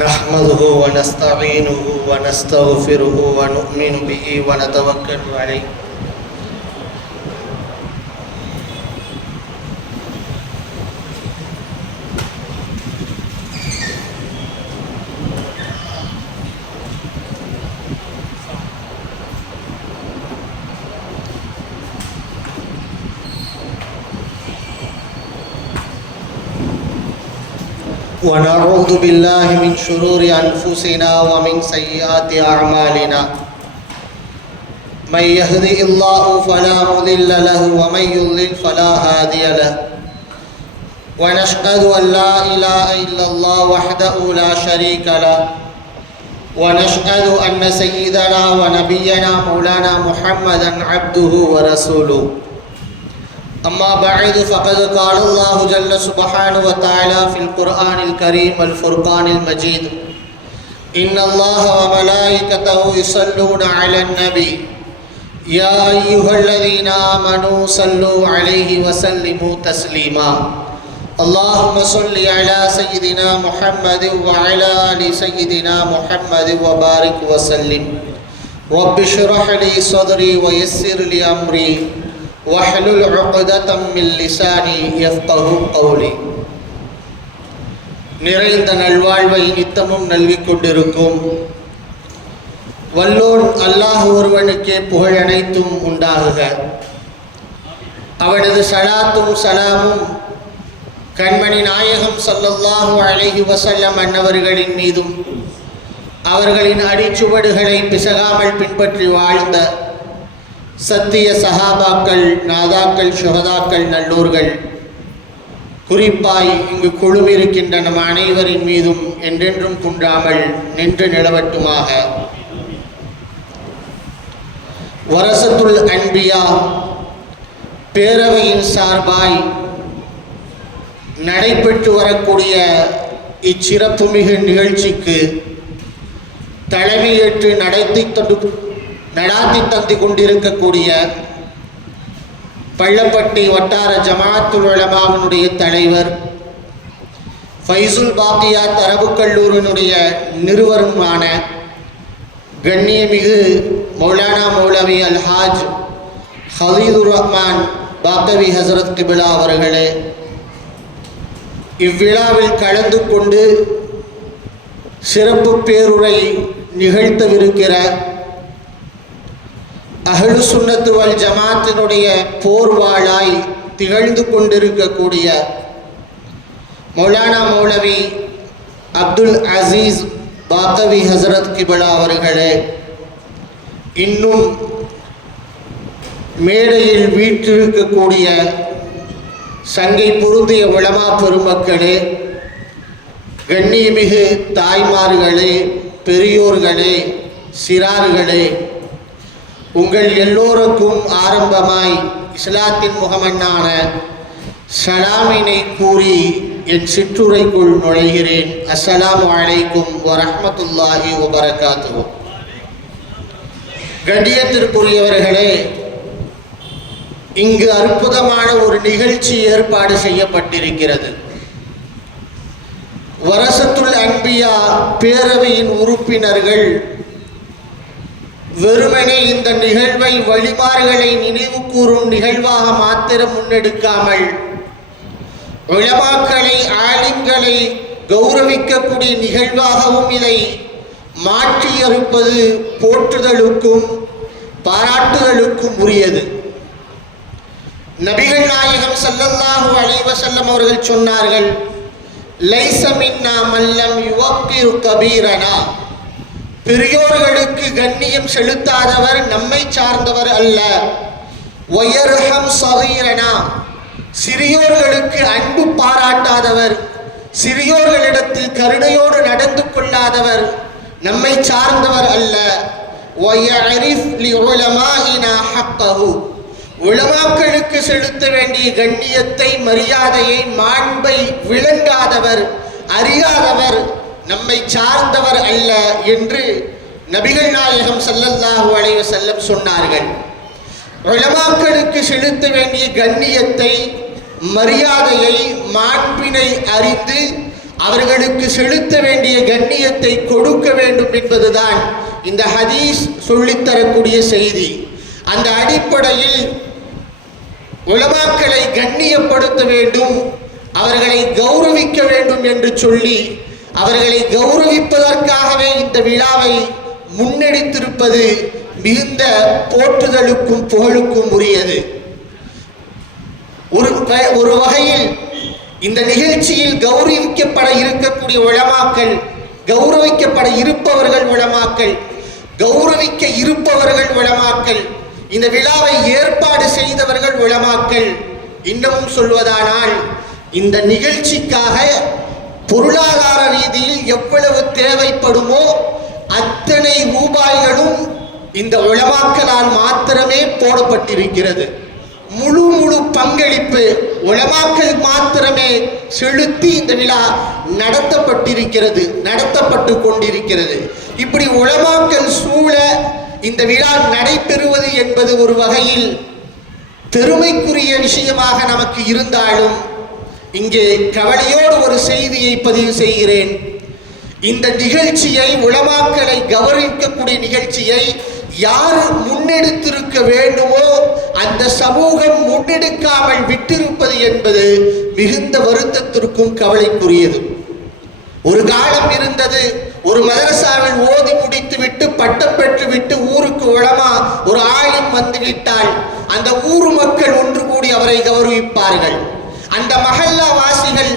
نحمده ونستعينه ونستغفره ونؤمن به ونتوكل عليه. ونعوذ بالله من شرور أنفسنا ومن سيئات أعمالنا. من يهدي الله فلا مضل له ومن يضلل فلا هادي له. ونشهد أن لا إله إلا الله وحده لا شريك له. ونشهد أن سيدنا ونبينا مولانا محمدا عبده ورسوله. أما بعد فقد قال الله جل سبحانه وتعالى في القرآن الكريم والفرقان المجيد إن الله وملائكته يصلون على النبي. يا أيها الذين آمنوا صلوا عليه وسلموا تسليما. اللهم صل على سيدنا محمد وعلى آل سيدنا محمد وبارك وسلم. رب اشرح لي صدري ويسر لي أمري. واحلل عقدة من لساني يفقه قولي நிறைந்த நல்வாழ்வை நித்தமும் நல்கிக் கொண்டிருக்கும் வல்லோன் அல்லாஹ் ஒருவனுக்கே புகழ் அனைத்தும் உண்டாகுக அவனது சலாத்தும் சலாமும் கண்மணி நாயகம் சல்லல்லாஹு அலைஹி வசல்லம் அன்னவர்களின் மீதும் அவர்களின் அடிச்சுவடுகளை பிசகாமல் பின்பற்றி வாழ்ந்த சத்திய சஹாபாக்கள் நாதாக்கள் சுகதாக்கள் நல்லூர்கள். குறிப்பாய் இங்கு குழுமிருக்கின்ற நம் அனைவரின் மீதும் என்றென்றும் குன்றாமல் நின்று நிலவட்டுமாக. வரசத்துல் அன்பியா பேரவையின் சார்பாய் நடைபெற்று வரக்கூடிய இச்சிறப்புமிகு நிகழ்ச்சிக்கு தலைமையேற்று நடத்தி தொடு நடாத்தி தந்து கொண்டிருக்கக்கூடிய பள்ளப்பட்டி வட்டார ஜமாத்துல் உலமாவினுடைய தலைவர் ஃபைசுல் பாத்தியா தரவு கல்லூரினுடைய நிறுவனமான கண்ணியமிகு மௌலானா மௌலவி அல்ஹாஜ் ஹலீதுர் ரஹ்மான் பாப்தவி ஹசரத் கிபிலா அவர்களே இவ்விழாவில் கலந்து கொண்டு சிறப்பு பேருரை நிகழ்த்தவிருக்கிற அகழு சுண்ணத்துவல் ஜமாத்தினுடைய போர்வாளாய் திகழ்ந்து கொண்டிருக்கக்கூடிய மௌலானா மௌலவி அப்துல் அசீஸ் பாத்தவி ஹசரத் கிபலா அவர்களே இன்னும் மேடையில் வீற்றிருக்கக்கூடிய சங்கை பொருந்திய உளமா பெருமக்களே கண்ணியமிகு தாய்மார்களே பெரியோர்களே சிறார்களே உங்கள் எல்லோருக்கும் ஆரம்பமாய் இஸ்லாத்தின் முகமன்னான சலாமினை கூறி என் சிற்றுரைக்குள் நுழைகிறேன். அஸ்ஸலாமு வலைக்கும் வரஹ்மத்துல்லாஹி வபரகாத்துஹு. கண்டியத்திற்குரியவர்களே இங்கு அற்புதமான ஒரு நிகழ்ச்சி ஏற்பாடு செய்யப்பட்டிருக்கிறது. வரசத்துல் அன்பியா பேரவையின் உறுப்பினர்கள் வெறுமனே இந்த நிகழ்வை வழிபாடுகளை நினைவு கூறும் நிகழ்வாக மாத்திரம் முன்னெடுக்காமல் உலமாக்களை ஆலிம்களை கௌரவிக்கக்கூடிய நிகழ்வாகவும் இதை மாற்றியறுப்பது போற்றுதலுக்கும் பாராட்டுதலுக்கும் உரியது. நபிகள் நாயகம் சல்லல்லாஹு அலைஹி வஸல்லம் அவர்கள் சொன்னார்கள் லைசமின்னா மல்லம் யுவப்பிரு கபீரனா. பெரியோர்களுக்கு கண்ணியம் செலுத்தாதவர் நம்மை சார்ந்தவர் அல்ல. ஒயர்ஹம் சகீரனா. சிறியோர்களுக்கு அன்பு பாராட்டாதவர். சிறியோர்களிடத்தில் கருணையோடு நடந்து கொள்ளாதவர் நம்மை சார்ந்தவர் அல்ல. ஒயரிஃப் உலமாக்களுக்கு செலுத்த வேண்டிய கண்ணியத்தை மரியாதையை மாண்பை விளங்காதவர் அறியாதவர் நம்மை சார்ந்தவர் அல்ல என்று நபிகள் நாயகம் ஸல்லல்லாஹு அலைவ செல்லம் சொன்னார்கள். உலமாக்களுக்கு செலுத்த வேண்டிய கண்ணியத்தை மரியாதையை மாண்பினை அறிந்து அவர்களுக்கு செலுத்த வேண்டிய கண்ணியத்தை கொடுக்க வேண்டும் என்பதுதான் இந்த ஹதீஸ் சொல்லித்தரக்கூடிய செய்தி. அந்த அடிப்படையில் உலமாக்களை கண்ணியப்படுத்த வேண்டும் அவர்களை கௌரவிக்க வேண்டும் என்று சொல்லி அவர்களை கௌரவிப்பதற்காகவே இந்த விழாவை முன்னெடுத்திருப்பது மிகுந்த போற்றுதலுக்கும் புகழுக்கும் உரியது. ஒரு ஒரு வகையில் இந்த நிகழ்ச்சியில் கௌரவிக்கப்பட இருக்கக்கூடிய உளமாக்கள் கௌரவிக்கப்பட இருப்பவர்கள் உளமாக்கள் கௌரவிக்க இருப்பவர்கள் உளமாக்கள் இந்த விழாவை ஏற்பாடு செய்தவர்கள் உளமாக்கள் இன்னமும் சொல்வதானால் இந்த நிகழ்ச்சிக்காக பொருளாதார ரீதியில் எவ்வளவு தேவைப்படுமோ அத்தனை ரூபாய்களும் இந்த உளமாக்கலால் மாத்திரமே போடப்பட்டிருக்கிறது. முழு முழு பங்களிப்பு உளமாக்கல் மாத்திரமே செலுத்தி இந்த விழா நடத்தப்பட்டிருக்கிறது நடத்தப்பட்டு கொண்டிருக்கிறது. இப்படி உளமாக்கல் சூழ இந்த விழா நடைபெறுவது என்பது ஒரு வகையில் பெருமைக்குரிய விஷயமாக நமக்கு இருந்தாலும் இங்கே கவலையோடு ஒரு செய்தியை பதிவு செய்கிறேன். இந்த நிகழ்ச்சியை உளமாக்களை கௌரவிக்கக்கூடிய நிகழ்ச்சியை யார் முன்னெடுத்திருக்க வேண்டுமோ அந்த சமூகம் முன்னெடுக்காமல் விட்டிருப்பது என்பது மிகுந்த வருத்தத்திற்கும் கவலைக்குரியது. ஒரு காலம் இருந்தது ஒரு மதரசாவில் ஓதி முடித்து விட்டு பட்டம் பெற்று விட்டு ஊருக்கு உளமா ஒரு ஆயம் வந்துவிட்டால் அந்த ஊர் மக்கள் ஒன்று கூடி அவரை கௌரவிப்பார்கள். அந்த மஹல்லா வாசிகள்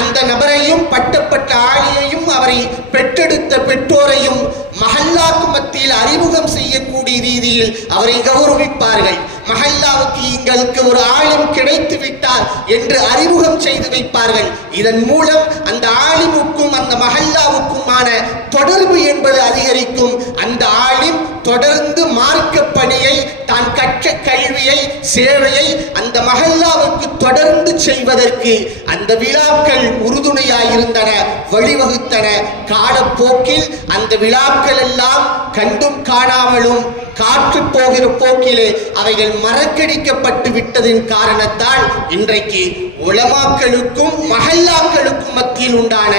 அந்த நபரையும் பட்டப்பட்ட ஆளியையும் அவரை பெற்றெடுத்த பெற்றோரையும் மஹல்லாக்கு மத்தியில் அறிமுகம் செய்யக்கூடிய ரீதியில் அவரை கௌரவிப்பார்கள் மஹல்லாவுக்கு எங்களுக்கு ஒரு ஆளும் கிடைத்து விட்டார் என்று அறிமுகம் செய்து வைப்பார்கள் இதன் மூலம் அந்த ஆலிமுக்கும் அந்த மஹல்லாவுக்குமான தொடர்பு என்பது அதிகரிக்கும். அந்த ஆலிம் தொடர்ந்து மார்க்க பணியை தான் கற்ற கல்வியை சேவையை அந்த மஹல்லாவுக்கு தொடர்ந்து செய்வதற்கு அந்த விழாக்கள் உறுதுணையாயிருந்தன வழிவகுத்தன. காலப்போக்கில் அந்த விழாக்கள் எல்லாம் கண்டும் காணாமலும் காற்று போகிற போக்கிலே அவைகள் மறக்கடிக்கப்பட்டு விட்டதின் காரணத்தால் இன்றைக்கு உலமாக்களுக்கும் மஹல்லாக்களுக்கும் மத்தியில் உண்டான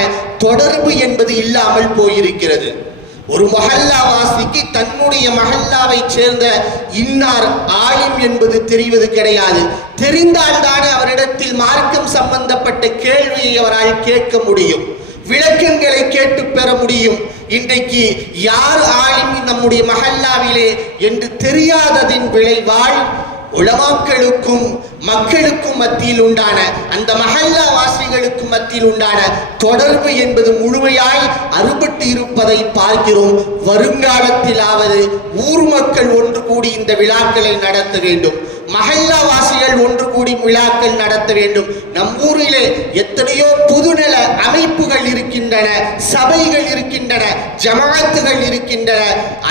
தொடர்பு என்பது இல்லாமல் போயிருக்கிறது. ஒரு மஹல்லாவாசிக்கு தன்னுடைய மஹல்லாவை சேர்ந்த இன்னார் ஆலிம் என்பது தெரிவது கிடையாது. தெரிந்தால்தானே அவரிடத்தில் மார்க்கம் சம்பந்தப்பட்ட கேள்வியை அவரால் கேட்க முடியும். விளக்கங்களை கேட்டு பெற முடியும். இன்றைக்கு யார் ஆலிம் நம்முடைய மஹல்லாவிலே என்று தெரியாததின் விளைவால் உளமாக்களுக்கும் மக்களுக்கும் மத்தியில் உண்டான அந்த மஹல்லா வாசிகளுக்கும் மத்தியில் உண்டான தொடர்பு என்பது முழுமையாய் அறுபட்டு இருப்பதை பார்க்கிறோம். வருங்காலத்திலாவது ஊர் மக்கள் ஒன்று கூடி இந்த விழாக்களை நடத்த வேண்டும். மஹல்லா வாசிகள் ஒன்று கூடி விழாக்கள் நடத்த வேண்டும். நம் ஊரிலே எத்தனையோ பொதுநல அமைப்புகள் இருக்கின்றன சபைகள் இருக்கின்றன ஜமாத்துகள் இருக்கின்றன.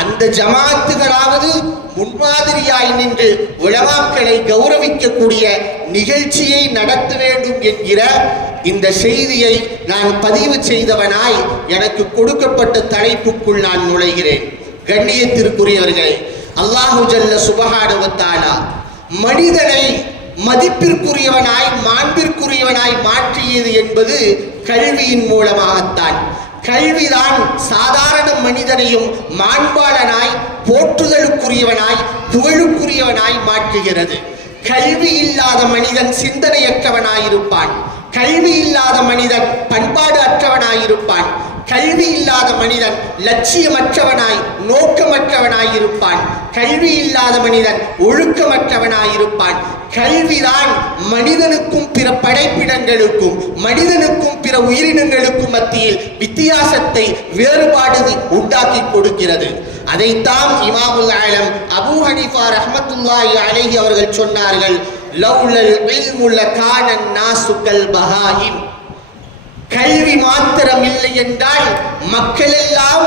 அந்த ஜமாத்துகளாவது முன்மாதிரியாய் நின்று உலமாக்களை கௌரவிக்கக்கூடிய நிகழ்ச்சியை நடத்த வேண்டும் என்கிற இந்த செய்தியை நான் பதிவு செய்தவனாய் எனக்கு கொடுக்கப்பட்ட தலைப்புக்குள் நான் நுழைகிறேன். கண்ணியத்திற்குரியவர்களே அல்லாஹு ஜல்ல சுபஹானவத்தாலா மனிதனை மதிப்பிற்குரியவனாய் மாண்பிற்குரியவனாய் மாற்றியது என்பது கல்வியின் மூலமாகத்தான். கல்விதான் சாதாரண மனிதனையும் மாண்பாளனாய் போற்றுதலுக்குரியவனாய் புகழுக்குரியவனாய் மாற்றுகிறது. கல்வி இல்லாத மனிதன் சிந்தனையற்றவனாயிருப்பான். கல்வி இல்லாத மனிதன் பண்பாடு அற்றவனாயிருப்பான். கல்வி இல்லாத மனிதன் லட்சியமற்றவனாய் நோக்கமற்றவனாய் இருப்பான் கல்வி இல்லாத மனிதன் ஒழுக்கமற்றவனாயிருப்பான். கல்விதான் மனிதனுக்கும் பிற படைப்பிடங்களுக்கும் மனிதனுக்கும் பிற உயிரினங்களுக்கும் மத்தியில் வித்தியாசத்தை வேறுபாடு உண்டாக்கி கொடுக்கிறது. அதைத்தான் இமாமுல் ஆலம் அபூ ஹனிஃபா ரஹ்மத்துல்லாஹி அலைஹி அவர்கள் சொன்னார்கள் லவ்லல் இல்முல கானன் நாசுக்கல் பஹாயிம். கல்வி மாத்திரம் இல்லை என்றால் மக்கள் எல்லாம்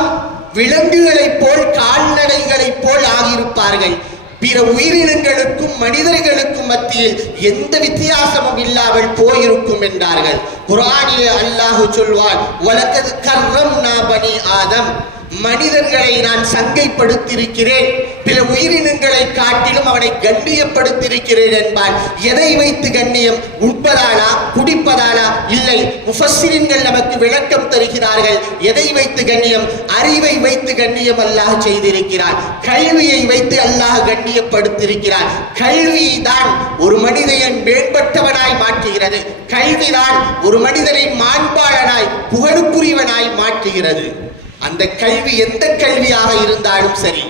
விலங்குகளைப் போல் கால்நடைகளைப் போல் ஆகியிருப்பார்கள். பிற உயிரினங்களுக்கும் மனிதர்களுக்கும் மத்தியில் எந்த வித்தியாசமும் இல்லாமல் போயிருக்கும் என்றார்கள். குரானிலே அல்லாஹு சொல்வான் உலகது கர்ரம் நாபனி ஆதம். மனிதர்களை நான் சங்கைப்படுத்தியிருக்கிறேன். பிற உயிரினங்களை காட்டிலும் அவனை கண்ணியப்படுத்தியிருக்கிறேன் என்பான் எதை வைத்து கண்ணியம்? உட்பதானா குடிப்பதானா? இல்லை. முஃபஸ்ஸிரின்கள் நமக்கு விளக்கம் தருகிறார்கள். எதை வைத்து கண்ணியம்? அறிவை வைத்து கண்ணியம் அல்லாஹ் செய்திருக்கிறான் கல்வியை வைத்து அல்லாஹ் கண்ணியப்படுத்தியிருக்கிறான் கல்வி தான் ஒரு மனிதன் மேம்பட்டவனாய் மாற்றுகிறது. கல்விதான் ஒரு மனிதனை மாண்பாளனாய் புகழுக்குரியவனாய் மாற்றுகிறது. அந்த கல்வி எந்த கல்வியாக இருந்தாலும் சரி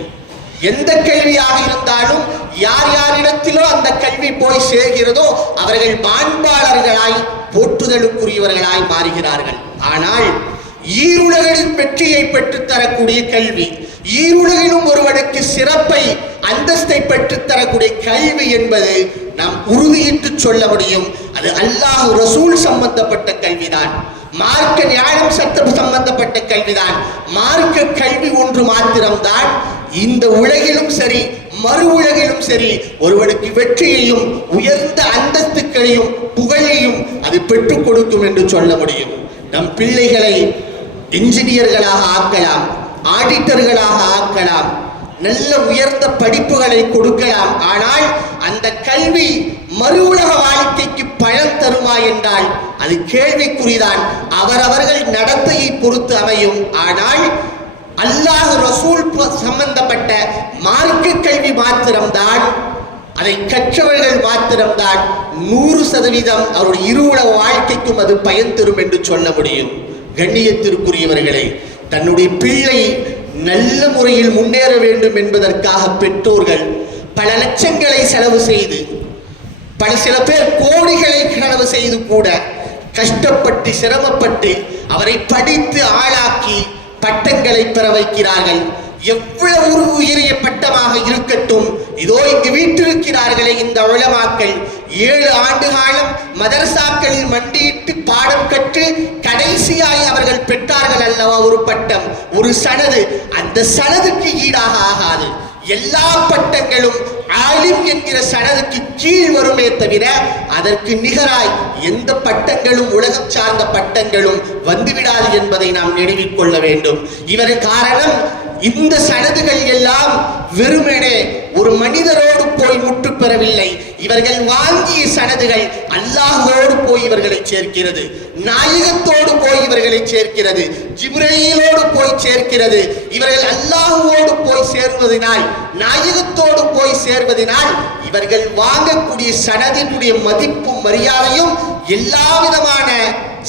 எந்த கல்வியாக இருந்தாலும் யார் யாரிடத்திலோ அந்த கல்வி போய் சேர்கிறதோ அவர்கள் மாண்பாளர்களாய் போற்றுதலுக்குரியவர்களாய் மாறுகிறார்கள். ஆனால் ஈருலகின் வெற்றியை பெற்றுத்தரக்கூடிய கல்வி ஈருலகிலும் ஒருவனுக்கு சிறப்பை அந்தஸ்தை பெற்றுத்தரக்கூடிய கல்வி என்பது நாம் உறுதியிட்டு சொல்ல முடியும். அது அல்லாஹ் ரசூல் சம்பந்தப்பட்ட கல்விதான். மார்க்க நியாயம் சட்டம் சம்பந்தப்பட்ட கல்விதான். மார்க்க கல்வி ஒன்று மாத்திரம்தான் இந்த உலகிலும் சரி மறு உலகிலும் சரி ஒருவனுக்கு வெற்றியையும் உயர்ந்த அந்தஸ்துக்களையும் புகழையும் அது பெற்றுக் கொடுக்கும் என்று சொல்ல முடியும். நம் பிள்ளைகளை இன்ஜினியர்களாக ஆக்கலாம் ஆடிட்டர்களாக ஆக்கலாம் நல்ல உயர்ந்த படிப்புகளை கொடுக்கலாம். ஆனால் அந்த கல்வி மறு உலக பழம் தருமா என்றால் அது கேள்விக்குறிதான். அவரவர்கள் நடத்தையை பொறுத்து அமையும். ஆனால் அல்லாஹ் ரசூல் சம்பந்தப்பட்ட மார்க்க கல்வி மாத்திரம்தான் அதை கற்றவர்கள் மாத்திரம்தான் நூறு சதவீதம் அவருடைய இருவுல வாழ்க்கைக்கும் அது பயன் தரும் என்று சொல்ல முடியும். கண்ணியத்திற்குரியவர்களை தன்னுடைய பிள்ளை நல்ல முறையில் முன்னேற வேண்டும் என்பதற்காக பெற்றோர்கள் பல லட்சங்களை செலவு செய்து பல சில பேர் கோடிகளை கனவு செய்து கூட கஷ்டப்பட்டு சிரமப்பட்டு அவரை படித்து ஆளாக்கி பட்டங்களை பெற வைக்கிறார்கள். எவ்வளவு ஒரு உயரிய பட்டமாக இருக்கட்டும் இதோ இங்கு வீட்டிருக்கிறார்களே இந்த உளமாக்கள் ஏழு ஆண்டு காலம் மதரசாக்களில் மண்டியிட்டு பாடம் கற்று கடைசியாய் அவர்கள் பெற்றார்கள் அல்லவா ஒரு பட்டம் ஒரு சனது. அந்த சனதுக்கு ஈடாக ஆகாது. எல்லா பட்டங்களும் ஆலிம் என்கிற சடலுக்கு கீழ் வருமே தவிர அதற்கு நிகராய் எந்த பட்டங்களும் உலகம் சார்ந்த பட்டங்களும் வந்துவிடாது என்பதை நாம் நினைவில் கொள்ள வேண்டும். இவர் காரணம் இந்த சடதுகள் எல்லாம் வெறுமனே ஒரு மனிதரோடு போய் முற்று பெறவில்லை இவர்கள் வாங்கிய சனதுகள் அல்லாஹோடு போய் இவர்களை சேர்க்கிறது. நாயகத்தோடு போய் இவர்களை சேர்க்கிறது. ஜிப்ரையிலோடு போய் சேர்க்கிறது. இவர்கள் அல்லாஹுவோடு போய் சேர்வதனால் நாயகத்தோடு போய் சேர்வதனால் இவர்கள் வாங்கக்கூடிய சனதினுடைய மதிப்பும் மரியாதையும் எல்லா விதமான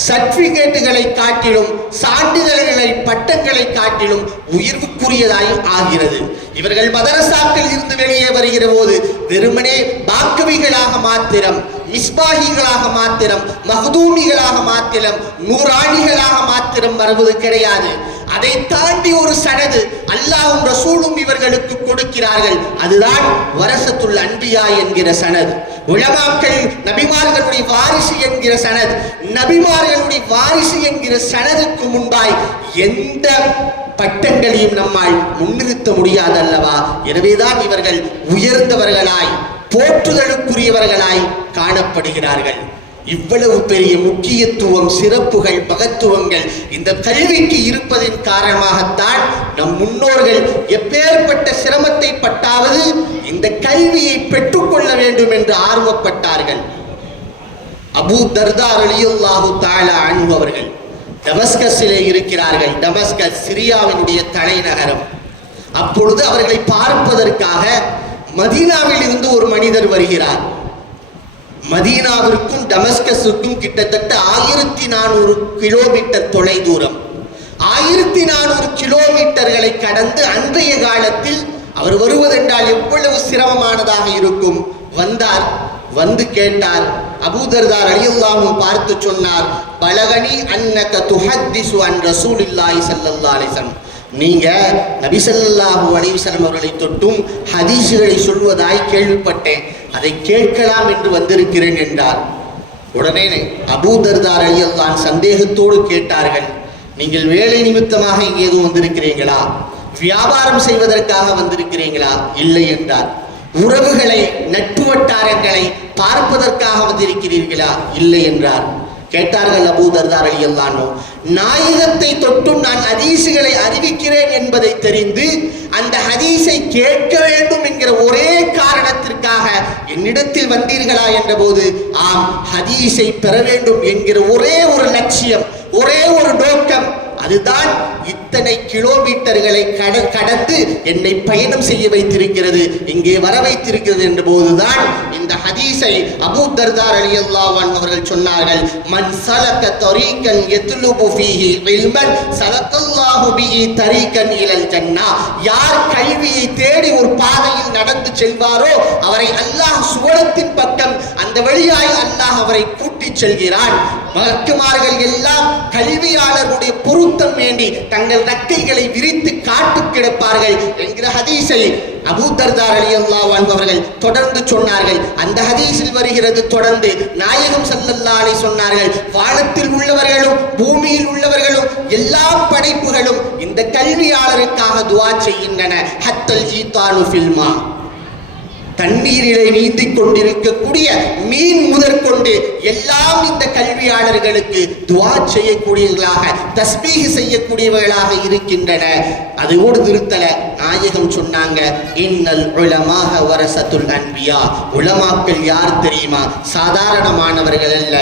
சர்டிபிகேட்டுகளை காட்டிலும் சான்றிதழ்களை பட்டங்களை காட்டிலும் உயர்வுக்குரியதாய் ஆகிறது. இவர்கள் மதரசாக்கள் இருந்து வெளியே வருகிற போது வெறுமனே பாக்கவிகளாக மாத்திரம் மிஸ்பாகிகளாக மாத்திரம் மஹதூமிகளாக மாத்திரம் நூறாணிகளாக மாத்திரம் வருவது கிடையாது. அதை தாண்டி ஒரு சனது அல்லாஹ்வும் ரசூலும் இவர்களுக்கு கொடுக்கிறார்கள். அதுதான் வரசத்துள் அன்பியா என்கிற சனது உலமாக்கள் நபிமார்களுடைய வாரிசு என்கிற சனது நபிமார்களுடைய வாரிசு என்கிற சனதுக்கு முன்பாய் எந்த பட்டங்களையும் நம்மால் முன்னிறுத்த முடியாதல்லவா? எனவேதான் இவர்கள் உயர்ந்தவர்களாய் போற்றுதலுக்குரியவர்களாய் காணப்படுகிறார்கள். இவ்வளவு பெரிய முக்கியத்துவம் சிறப்புகள் மகத்துவங்கள் இந்த கல்விக்கு இருப்பதின் காரணமாகத்தான் நம் முன்னோர்கள் எப்பேற்பட்ட சிரமத்தை பட்டாவது இந்த கல்வியை பெற்றுக்கொள்ள வேண்டும் என்று ஆர்வப்பட்டார்கள். அபூ தர்தா அலியுல்லாஹு தாலா அன்ஹு அவர்கள் டமஸ்கஸிலே இருக்கிறார்கள். டமஸ்கஸ் சிரியாவினுடைய தலைநகரம். அப்பொழுது அவர்களை பார்ப்பதற்காக மதீனாவில் இருந்து ஒரு மனிதர் வருகிறார். மதீனாவிற்கும் டமஸ்கஸுக்கும் கிட்டத்தட்ட ஆயிரத்தி நானூறு கிலோமீட்டர் தொலை தூரம். ஆயிரத்தி நானூறு கிலோமீட்டர்களை கடந்து அன்றைய காலத்தில் அவர் வருவதென்றால் எவ்வளவு சிரமமானதாக இருக்கும்? வந்தார் வந்து கேட்டார். அபூதர்தார் அலியுல்லாவும் பார்த்து சொன்னார் பலகனி அன்னக துஹத்திசு அன் ரசூல் ஸல்லல்லாஹு அலைஹி வஸல்லம். நீங்க நபி அலிசலம் அவர்களை தொட்டும் ஹதீஸுகளை சொல்வதாய் கேள்விப்பட்டேன். அதை கேட்கலாம் என்று வந்திருக்கிறேன் என்றார். உடனே அபூதர்தார் தான் சந்தேகத்தோடு கேட்டார்கள் நீங்கள் வேலை நிமித்தமாக இங்கே எதுவும் வந்திருக்கிறீங்களா வியாபாரம் செய்வதற்காக வந்திருக்கிறீங்களா இல்லை என்றார். உறவுகளை நட்பு வட்டாரங்களை பார்ப்பதற்காக வந்திருக்கிறீர்களா? இல்லை என்றார். கேட்டார்கள் அபூதர்தார் அலியல்லானோ நாயகத்தை தொட்டும் நான் ஹதீசுகளை அறிவிக்கிறேன் என்பதை தெரிந்து அந்த ஹதீஸை கேட்க வேண்டும் என்கிற ஒரே காரணத்திற்காக என்னிடத்தில் வந்தீர்களா என்றபோது ஆம் ஹதீஸை பெற வேண்டும் என்கிற ஒரே ஒரு லட்சியம் ஒரே ஒரு நோக்கம் அதுதான் இத்தனை கிலோமீட்டர்களை கட கடந்து என்னை பயணம் செய்ய வைத்திருக்கிறது. இங்கே வர வைத்திருக்கிறது என்ற போதுதான் இந்த ஹதீஸை அபூ தர்தார் அலி அன்ஹு அவர்கள் சொன்னார்கள். மன் சலக தரீகன் யத்லுபு ஃபீஹி இல்மன் சலக்கல்லாஹு பிஹி தரீகன் இலல் ஜன்னா. யார் கல்வியை தேடி ஒரு பாதையில் நடந்து செல்வாரோ அவரை அல்லாஹ் சுவனத்தின் பக்கம் அந்த வழியாய் அல்லாஹ் அவரை கூட்டிச் செல்கிறான். மலக்குமார்கள் எல்லாம் கல்வியாளர்களுடைய பொருத்தம் வேண்டி தங்கள் ரக்கைகளை விரித்து காட்டு கிடப்பார்கள் என்கிற ஹதீஸை அபூதர்தார் அலி ரலியல்லாஹு அவர்கள் தொடர்ந்து சொன்னார்கள். அந்த ஹதீஸில் வருகிறது தொடர்ந்து நாயகம் சல்லல்லாலை சொன்னார்கள் வானத்தில் உள்ளவர்களும் பூமியில் உள்ளவர்களும் எல்லா படைப்புகளும் இந்த கல்வியாளருக்காக துவா செய்கின்றன. ஹத்தல் ஈத்தானு ஃபில்மா தண்ணீரிலே நீந்திக் கொண்டிருக்கக்கூடிய மீன் முதற்கொண்டு எல்லாம் இந்த கல்வியாளர்களுக்கு துவா செய்யக்கூடியவர்களாக தஸ்மீக செய்யக்கூடியவர்களாக இருக்கின்றன. அதோடு திருத்தல நாயகம் சொன்னாங்க இன்னல் உலமாக வரசத்துல் அன்பியா. உலமாக்கள் யார் தெரியுமா? சாதாரணமானவர்கள் அல்ல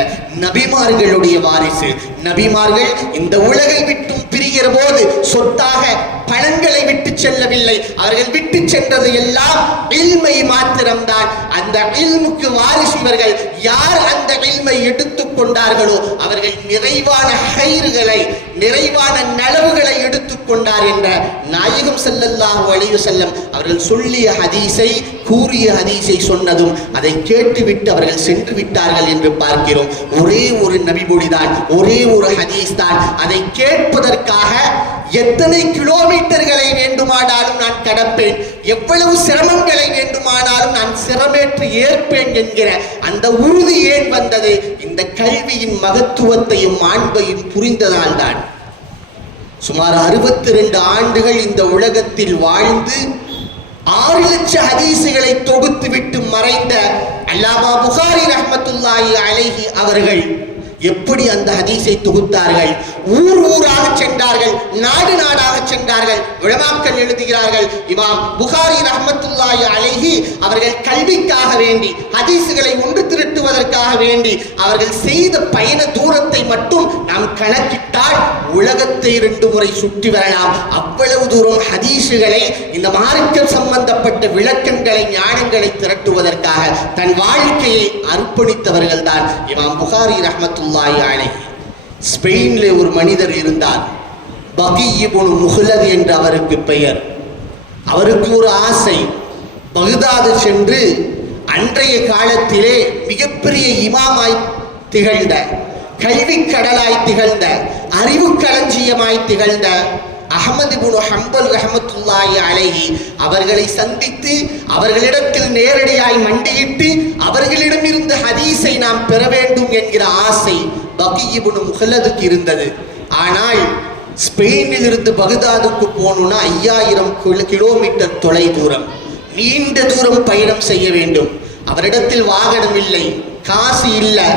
நபிமார்களுடைய வாரிசு. நபிமார்கள் இந்த உலகை விட்டும் பிரிகிற போது சொத்தாக பணங்களை விட்டு செல்லவில்லை. அவர்கள் விட்டு சென்றது எல்லாம் இல்மை மாத்திரம்தான் அந்த இல்முக்கு வாரிசு இவர்கள் யார் அந்த இல்மை எடுத்துக் கொண்டார்களோ அவர்கள் நிறைவான ஹைறுகளை நிறைவான நலவுகளை எடுத்துக் கொண்டார் என்ற நாயகம் ஸல்லல்லாஹு அலைஹி செல்லம் அவர்கள் சொல்லிய ஹதீஸை கூறிய ஹதீஸை சொன்னதும் அதை கேட்டுவிட்டு அவர்கள் சென்று விட்டார்கள் என்று பார்க்கிறோம். ஒரே ஒரு நபிமொழிதான் ஒரே ஒரு ஹதீஸ் தான் அதை கேட்பதற்காக எத்தனை கிலோமீட்டர்களை வேண்டுமானாலும் நான் கடப்பேன்? எவ்வளவு சிரமங்களை வேண்டுமானாலும் நான் சிரமேற்று ஏற்பேன் என்கிற அந்த உறுதி ஏன் வந்தது? இந்த கல்வியின் மகத்துவத்தையும் மாண்பையும் புரிந்ததால் தான். சுமார் அறுபத்தி ரெண்டு ஆண்டுகள் இந்த உலகத்தில் வாழ்ந்து ஆறு லட்ச ஹதீசுகளை தொகுத்து விட்டு மறைந்த அல்லாமா புகாரி ரஹமத்துல்லாஹி அலைஹி அவர்கள் எப்படி அந்த ஹதீஸை தொகுத்தார்கள்? ஊர் ஊராக சென்றார்கள் நாடு நாடாக சென்றார்கள் விழமாக்கள் எழுதுகிறார்கள் இமாம் புகாரி ரஹமத்துல்லாய் அழகி அவர்கள் கல்விக்காக வேண்டி ஹதீசுகளை ஒன்று திரட்டுவதற்காக வேண்டி அவர்கள் செய்த பயண தூரத்தை மட்டும் நாம் கணக்கிட்டால் உலகத்தை இரண்டு முறை சுற்றி வரலாம். அவ்வளவு தூரம் ஹதீசுகளை இந்த மார்க்கம் சம்பந்தப்பட்ட விளக்கங்களை ஞானங்களை திரட்டுவதற்காக தன் வாழ்க்கையை அர்ப்பணித்தவர்கள் தான் இமாம் புகாரி ரஹ்மத்துல்லாஹி அலைஹி. ஸ்பெயினில் ஒரு மனிதர் இருந்தார். பகி இப்னு முஹ்லத் என்று அவருக்கு பெயர். அவருக்கு ஒரு ஆசை. பகுதாது சென்று அன்றைய காலத்திலே மிகப்பெரிய இமாமாய் திகழ்ந்த கல்வி கடலாய் திகழ்ந்த அறிவு களஞ்சியமாய் திகழ்ந்த அகமது இப்னு ஹம்பல் ரஹமத்துல்லாஹி அலைஹி அவர்களை சந்தித்து அவர்களிடத்தில் நேரடியாய் மண்டியிட்டு அவர்களிடமிருந்து ஹதீஸை நாம் பெற வேண்டும் என்கிற ஆசை பகிபுனு முகலதுக்கு முஹல்லதுக்கு இருந்தது. ஆனால் ஸ்பெயினில் இருந்து பகுதாதுக்கு போகணும்னா ஐயாயிரம் கிலோமீட்டர் தொலை தூரம் நீண்ட தூரம் பயணம் செய்ய வேண்டும். அவரிடத்தில் வாகனம் இல்லை. காசு இல்லை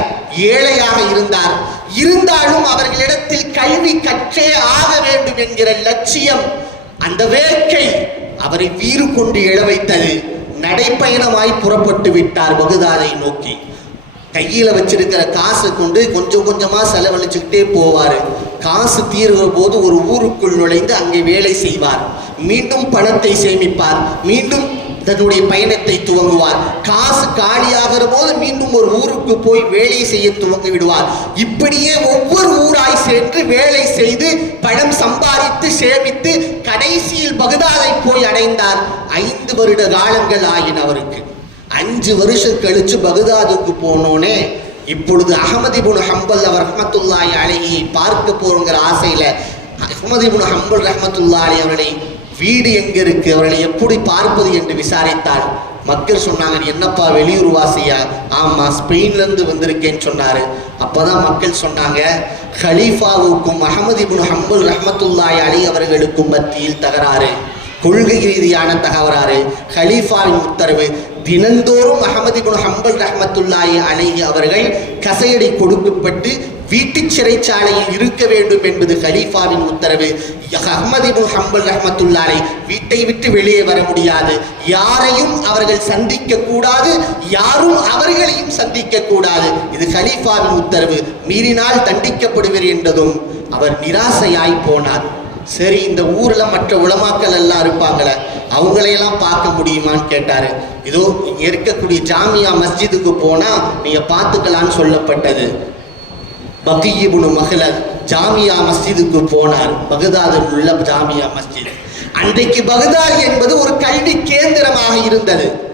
ஏழையாக இருந்தார். இருந்தாலும் அவர்களிடத்தில் கல்வி கற்றே ஆக வேண்டும் என்கிற லட்சியம் அந்த வேட்கை அவரை வீறு கொண்டு எழ வைத்தது. நடைப்பயணமாய் புறப்பட்டு விட்டார் பகுதாதை நோக்கி. கையில வச்சிருக்கிற காசை கொண்டு கொஞ்சம் கொஞ்சமா செலவழிச்சுக்கிட்டே போவாரு. காசு தீர்கிற போது ஒரு ஊருக்குள் நுழைந்து அங்கே வேலை செய்வார். மீண்டும் பணத்தை சேமிப்பார். மீண்டும் தன்னுடைய பயணத்தை துவங்குவார். காசு காலியாகிற போது மீண்டும் ஒரு ஊருக்கு போய் வேலை செய்ய துவங்கி விடுவார் இப்படியே ஒவ்வொரு ஊராய் சென்று வேலை செய்து பணம் சம்பாதித்து சேமித்து கடைசியில் பகுதாதை போய் அடைந்தார். ஐந்து வருட காலங்கள் ஆகின அவருக்கு. அஞ்சு வருஷம் கழிச்சு பகுதாதுக்கு போனோனே இப்பொழுது அகமதிபுன் ஹம்பல் அவர் ரஹமத்துல்லாய் அலைஹி பார்க்க போறோங்கிற ஆசையில அகமதிபுன் இப்னு ஹம்பல் ரஹ்மத்துல்லாஹி அவர்களை வீடு எங்கே இருக்கு? அவர்களை எப்படி பார்ப்பது என்று விசாரித்தால் மக்கள் சொன்னாங்க என்னப்பா வெளியூர் வாசியா? ஆமா ஸ்பெயின்லேருந்து வந்திருக்கேன்னு சொன்னாரு. அப்பதான் மக்கள் சொன்னாங்க ஹலீஃபாவுக்கும் அகமது இபுன் ஹம்புல் ரஹமத்துல்லாய் அலி அவர்களுக்கும் மத்தியில் தகராறு. கொள்கை ரீதியான தகவலாறு ஹலீஃபாவின் உத்தரவு தினந்தோறும் அகமது இப்னு ஹம்பல் ரஹமத்துல்லாய் அலைஹி அவர்கள் கசையடி கொடுக்கப்பட்டு வீட்டுச் சிறைச்சாலையில் இருக்க வேண்டும் என்பது கலீஃபாவின் உத்தரவு. அஹ்மது ஹம்பல் ரஹமத்துல்லாரை வீட்டை விட்டு வெளியே வர முடியாது. யாரையும் அவர்கள் சந்திக்க கூடாது. யாரும் அவர்களையும் சந்திக்க கூடாது. இது கலீஃபாவின் உத்தரவு. மீறினால் தண்டிக்கப்படுவர் என்றதும் அவர் நிராசையாய் போனார். சரி இந்த ஊர்ல மற்ற உளமாக்கள் எல்லாம் இருப்பாங்களே அவங்களையெல்லாம் பார்க்க முடியுமான்னு கேட்டாரு. இதோ இருக்கக்கூடிய ஜாமியா மஸ்ஜிதுக்கு போனா நீங்க பார்த்துக்கலான்னு சொல்லப்பட்டது. பக்கியிபுனு மகளர் ஜாமியா மஸ்ஜிதுக்கு போனார் பகதாதில் உள்ள ஜாமியா மஸ்ஜித். அன்றைக்கு பகதாத் என்பது ஒரு கல்வி கேந்திரமாக இருந்தது.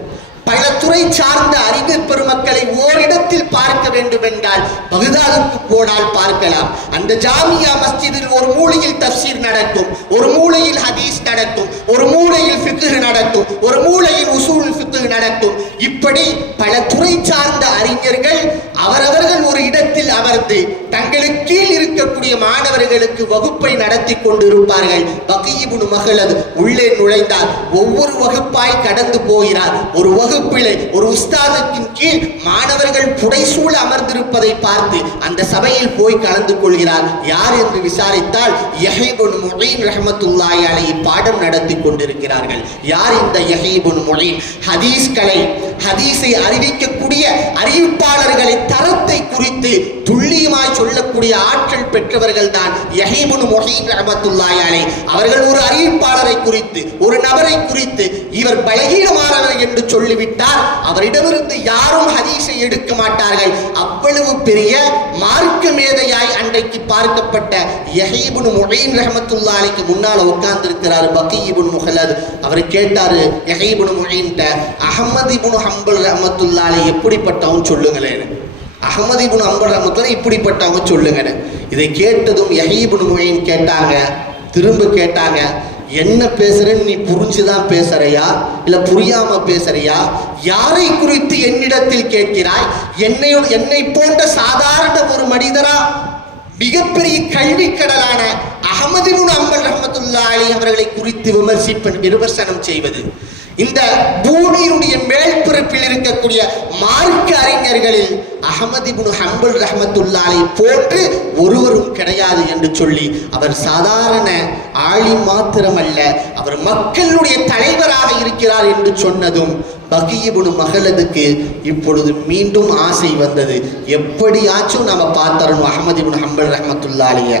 பல துறை சார்ந்த அறிஞர் பெருமக்களை ஓரிடத்தில் பார்க்க வேண்டும் என்றால் பகுதாதுக்கு போனால் பார்க்கலாம். அந்த ஜாமியா மஸ்ஜிதில் ஒரு மூலையில் தப்சீர் நடக்கும் ஒரு மூலையில் ஹதீஸ் நடக்கும் ஒரு மூலையில் ஃபிக்ஹ் நடக்கும் ஒரு மூலையில் உசூல் ஃபிக்ஹ் நடக்கும். இப்படி பல துறை சார்ந்த அறிஞர்கள் அவரவர்கள் ஒரு இடத்தில் அமர்ந்து தங்களுக்கு கீழ் இருக்கக்கூடிய மாணவர்களுக்கு வகுப்பை நடத்தி கொண்டிருப்பார்கள். பகீபுனு மகளது உள்ளே நுழைந்தார். ஒவ்வொரு வகுப்பாய் கடந்து போகிறார். ஒரு வகுப்பிலே ஒரு உஸ்தாதத்தின் கீழ் மாணவர்கள் புடைசூழ அமர்ந்திருப்பதை பார்த்து அந்த சபையில் போய் கலந்து கொள்கிறார். யார் என்று விசாரித்தால் யஹீபுன் முஹீன் ரஹமத்துல்லாய் அலை பாடம் நடத்தி கொண்டிருக்கிறார்கள். யார் இந்த யஹீபுன் முஹீன்? ஹதீஸ்களை ஹதீஸை அறிவிக்கக்கூடிய அறிவிப்பாளர்களை தரத்தை குறித்து துல்லியமாய் சொல்லக்கூடிய ஆற்றல் பெற்றவர்கள் தான் யஹீபுன் முஹீன் ரஹமத்துல்லாய் அலை அவர்கள் ஒரு அறிவிப்பாளரை குறித்து ஒரு நபரை குறித்து இவர் பலகீனமானவர் என்று சொல்லிவிட்டு விட்டால் அவரிடமிருந்து யாரும் ஹதீஸை எடுக்க மாட்டார்கள். அவ்வளவு பெரிய மார்க்க மேதையாய் அன்றைக்கு பார்க்கப்பட்ட யஹீபுன் முஹீன் ரஹமத்துல்லாஹிக்கு முன்னால் உட்கார்ந்திருக்கிறார் பக்கீபுன் முகலத் அவர் கேட்டாரு யஹீபுன் முஹீன்ட்ட அகமது இபுன் ஹம்பல் ரஹமத்துல்லாஹி எப்படிப்பட்டவன் சொல்லுங்களேன் அகமது இபுன் அம்பல் ரஹமத்துல்லா இப்படிப்பட்டவங்க சொல்லுங்கன்னு. இதை கேட்டதும் யஹீபுன் முஹீன் கேட்டாங்க திரும்ப கேட்டாங்க என்ன பேசுறேன்னு நீ புரிஞ்சுதான் பேசுறையா? இல்ல புரியாம பேசுறியா? யாரை குறித்து என்னிடத்தில் கேட்கிறாய்? என்னை என்னை போன்ற சாதாரண ஒரு மனிதரா? மிகப்பெரிய கல்வி கடலான அகமது அம்பல் ரஹமத்துல்லா அலி அவர்களை குறித்து விமர்சிப்ப விமர்சனம் செய்வது. இந்த பூமியினுடைய மேல்புறப்பில் இருக்கக்கூடிய மார்க்க அறிஞர்களில் அகமது இப்னு ஹம்பல் ரஹமத்துல்லாலை போன்று ஒருவரும் கிடையாது என்று சொல்லி அவர் சாதாரண ஆளி மாத்திரமல்ல அவர் மக்களுடைய தலைவராக இருக்கிறார் என்று சொன்னதும் பகியபுனு மகளதுக்கு இப்பொழுது மீண்டும் ஆசை வந்தது. எப்படியாச்சும் நாம பார்த்தரணும் அகமது இப்னு ஹம்பல் ரஹமத்துல்லாலிய.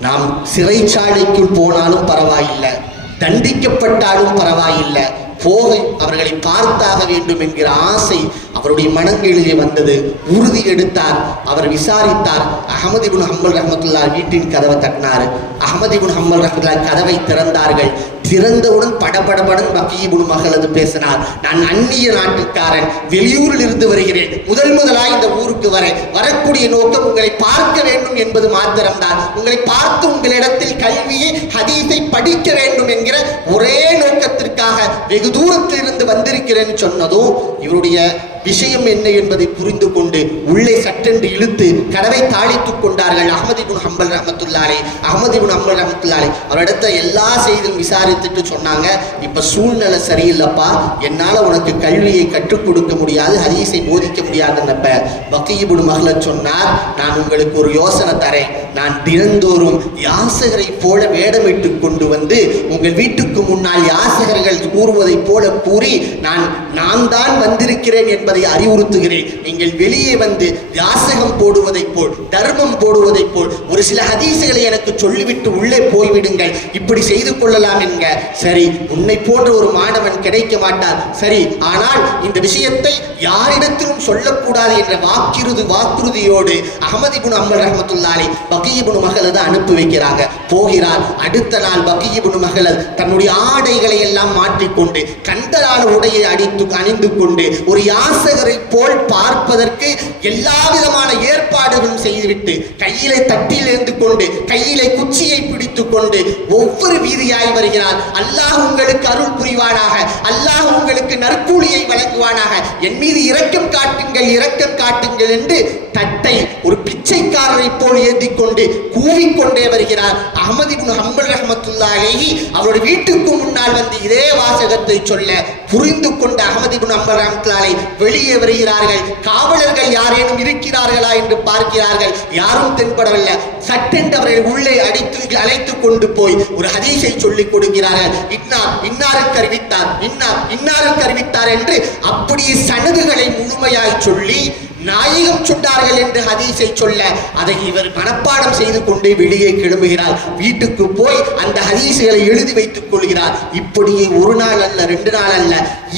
நாம் சிறைச்சாலைக்குள் போனாலும் பரவாயில்லை தண்டிக்கப்பட்டாலும் பரவாயில்லை போக அவர்களை பார்த்தாக வேண்டும் என்கிற ஆசை அவருடைய மனங்களிலே வந்தது. உறுதி எடுத்தார். அவர் விசாரித்தார். அகமதிபுன் ஹம்பல் ரஹமத்துல்லா வீட்டின் கதவை தட்டினார். அகமதிபுன் ஹம்பல் ரஹமத்துல்லா கதவை திறந்தார்கள். திறந்தவுடன் படபடபடன் பக்கீபுன் மகளது பேசினார். நான் அந்நிய நாட்டுக்காரன். வெளியூரில் இருந்து வருகிறேன். முதல் முதலாய் இந்த ஊருக்கு வரேன். வரக்கூடிய நோக்கம் உங்களை பார்க்க வேண்டும் என்பது மாத்திரம்தான். உங்களை பார்த்து உங்களிடத்தில் கல்வியை ஹதீஸை படிக்க வேண்டும் என்கிற ஒரே நோக்கத்திற்காக வெகு தூரத்தில் இருந்து வந்திருக்கிறேன் சொன்னதும் இவருடைய விஷயம் என்ன என்பதை புரிந்து கொண்டு உள்ளே சட்டென்று இழுத்து கதவை தாளித்துக் கொண்டார்கள் அகமது இப்னு ஹம்பல் ரஹமத்துல்லாலே அகமது இப்னு ஹம்பல் ரஹமத்துல்லாலே அவரிடத்த எல்லா செய்தியும் விசாரித்துட்டு சொன்னாங்க. இப்ப சூழ்நிலை சரியில்லைப்பா என்னால உனக்கு கல்வியை கற்றுக் கொடுக்க முடியாது ஹதீஸை போதிக்க முடியாதுன்னப்ப. பக்கீபுன் மகள சொன்னார் நான் உங்களுக்கு ஒரு யோசனை தரேன். நான் தினந்தோறும் யாசகரை போல வேடமிட்டு கொண்டு வந்து உங்கள் வீட்டுக்கு முன்னால் யாசகர்கள் கூறுவதைப் போல கூறி நான் நான் தான் வந்திருக்கிறேன் என்பதை அறிவுறுத்துகிறேன். நீங்கள் வெளியே வந்து யாசகம் போடுவதைப் போல் தர்மம் போடுவதைப் போல் ஒரு சில ஹதீசுகளை எனக்கு சொல்லிவிட்டு உள்ளே போய்விடுங்கள். இப்படி செய்து கொள்ளலாம் என்க. சரி உன்னை போன்ற ஒரு மாணவன் கிடைக்க மாட்டார் சரி ஆனால் இந்த விஷயத்தை யாரிடத்திலும் சொல்லக்கூடாது என்ற வாக்கிருது வாக்குறுதியோடு அகமதி இப்னு அம்பல் ரஹமத்துல்லாலே பகீபுனு மகளது அனுப்பி வைக்கிறாங்க. போகிறார். அடுத்த நாள் பகீபுனு மகளது தன்னுடைய ஆடைகளை எல்லாம் மாற்றிக்கொண்டு கண்டலான உடையை அடித்து அணிந்து கொண்டு ஒரு யாசகரை போல் பார்ப்பதற்கு எல்லா விதமான ஏற்பாடுகளும் செய்துவிட்டு கையிலே தட்டில் இருந்து கொண்டு கையிலே குச்சியை பிடித்து கொண்டு ஒவ்வொரு வீதியாய் வருகிறார். அல்லாஹ் உங்களுக்கு அருள் புரிவானாக அல்லாஹ் உங்களுக்கு நற்கூலியை வழங்குவானாக. என் மீது இரக்கம் காட்டுங்கள் இரக்கம் காட்டுங்கள் என்று தட்டை ஒரு பிச்சைக்காரரை போல் ஏந்தி கொண்டு கூவிக்கொண்டே வருகிறார். அகமது இப்னு ஹம்பல் ரஹ்மத்துல்லாஹி அவருடைய வீட்டுக்கு முன்னால் வந்து இதே வாசகத்தை சொல்ல புரிந்து கொண்ட அஹமது இப்னு ஹம்பல் வெளியே வருகிறார்கள். காவலர்கள் யாரேனும் இருக்கிறார்களா என்று பார்க்கிறார்கள். யாரும் தென்படவில்லை. சட்டென்று அவர்கள் உள்ளே அடித்து அழைத்து கொண்டு போய் ஒரு ஹதீஸை சொல்லிக் கொடுக்கிறார்கள். இன்னார் இன்னாருக்கு அறிவித்தார் இன்னார் இன்னாருக்கு அறிவித்தார் என்று அப்படியே சனதுகளை முழுமையாய் சொல்லி நாயகம் சொன்னார்கள் என்று ஹதீஸை சொல்ல அதை இவர் மனப்பாடம் செய்து கொண்டே வெளியே கிளம்புகிறார். வீட்டுக்கு போய் அந்த ஹதீஸுகளை எழுதி வைத்துக் கொள்கிறார். இப்படியே ஒரு நாள் அல்ல ரெண்டு நாள் அல்ல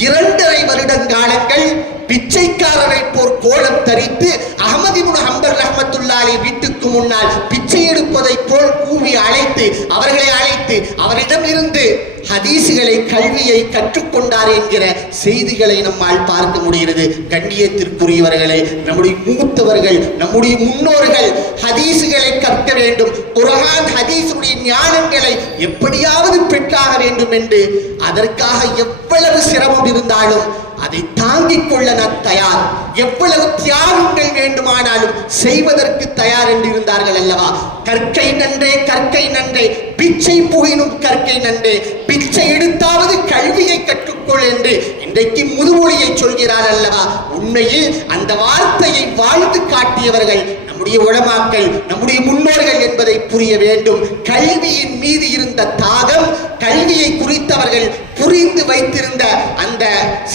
இரண்டரை வருடங்காலங்கள் பிச்சைக்காரரை போர் கோலம் தரித்து அகமதிபுன் ஹம்பர் ரஹமத்துல்லாலை வீட்டுக்கு முன்னால் பிச்சை எடுப்பதை போல் கூவி அழைத்து அவர்களை அழைத்து அவரிடம் இருந்து ஹதீசுகளை கல்வியை கற்றுக்கொண்டார் என்கிற செய்திகளை நம்மால் பார்க்க முடிகிறது. கண்ணியத்திற்குரியவர்களே நம்முடைய மூத்தவர்கள் நம்முடைய முன்னோர்கள் ஹதீசுகளை கற்க வேண்டும். குரான் ஹதீசுடைய ஞானங்களை எப்படியாவது பெற்றாக வேண்டும் என்று அதற்காக எவ்வளவு சிரமம் இருந்தாலும் அதை தாங்கிக் கொள்ள நான் தயார். எவ்வளவு தியாகங்கள் வேண்டுமானாலும் செய்வதற்கு தயார் என்று இருந்தார்கள் அல்லவா? கற்கை நன்றே கற்கை நன்றே. பிச்சை புகினும் கற்கை நன்றே. பிச்சை எடுத்தாவது கல்வியை கற்றுக்கொள் என்று இன்றைக்கு முதுமொழியை சொல்கிறார் அல்லவா? உண்மையில் அந்த வார்த்தையை வாழ்ந்து காட்டியவர்கள் நம்முடைய உளமாக்கள் நம்முடைய முன்னோர்கள் என்பதை புரிய வேண்டும். கல்வியின் மீது இருந்த தாகம் கல்வியை குறித்தவர்கள் புரிந்து வைத்திருந்த அந்த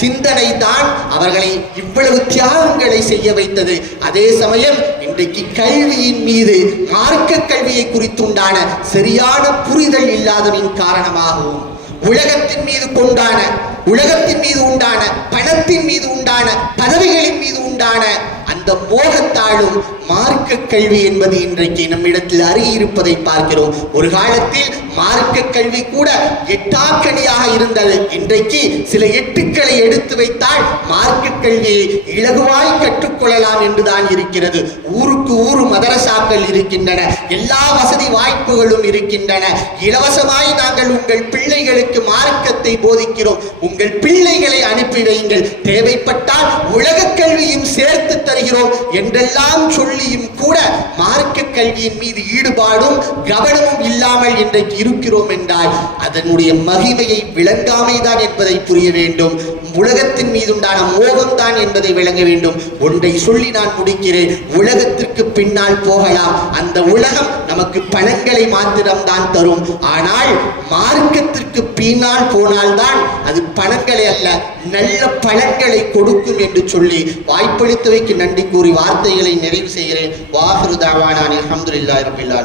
சிந்தனை தான் அவர்களை இவ்வளவு தியாகங்களை செய்ய வைத்தது. அதே சமயம் இன்றைக்கு கல்வியின் மீது மார்க்க கல்வியை குறித்துண்டான சரியான புரிதல் இல்லாதவின் காரணமாகவும் உலகத்தின் மீது கொண்டான உலகத்தின் மீது உண்டான பணத்தின் மீது உண்டான பதவிகளின் மீது உண்டான அந்த மோகத்தாலும் மார்க்க கல்வி என்பது இன்றைக்கு நம்மிடத்தில் அருகியிருப்பதை பார்க்கிறோம். ஒரு காலத்தில் மார்க்க கல்வி கூட எட்டாக்கணியாக இருந்தது. இன்றைக்கு சில எட்டுக்களை எடுத்து வைத்தால் மார்க்க கல்வியை இலகுவாய் கற்றுக்கொள்ளலாம் என்றுதான் இருக்கிறது. ஊருக்கு ஊர் மதரசாக்கள் இருக்கின்றன. எல்லா வசதி வாய்ப்புகளும் இருக்கின்றன. இலவசமாய் நாங்கள் உங்கள் பிள்ளைகளுக்கு மார்க்கத்தை போதிக்கிறோம். உங்கள் பிள்ளைகளை அனுப்பி வையுங்கள். தேவைப்பட்டால் உலக கல்வியும் சேர்த்து தருகிறோம் என்றெல்லாம் சொல்லியும் கூட மார்க்க கல்வியின் மீது ஈடுபாடும் கவனமும் இல்லாமல் இன்றைக்கு இருக்கிறோம் என்றால் அதனுடைய மகிமையை விளங்காமைதான் என்பதை புரிய வேண்டும். உலகத்தின் மீது உண்டான மோகம் தான் என்பதை விளங்க வேண்டும். ஒன்றை சொல்லி நான் முடிக்கிறேன். உலகத்திற்கு பின்னால் போகலாம். அந்த உலகம் நமக்கு பணங்களை மாத்திரம்தான் தரும். ஆனால் மார்க்கத்திற்கு பின்னால் போனால்தான் அது பணங்களை அல்ல நல்ல பழங்களை கொடுக்கும் என்று சொல்லி வாய்ப்பளித்தவைக்கு நன்றி கூறி வார்த்தைகளை நிறைவு செய்கிறேன். வாஹிரு தாவானான் அல்ஹம்துலில்லாஹி ரபில்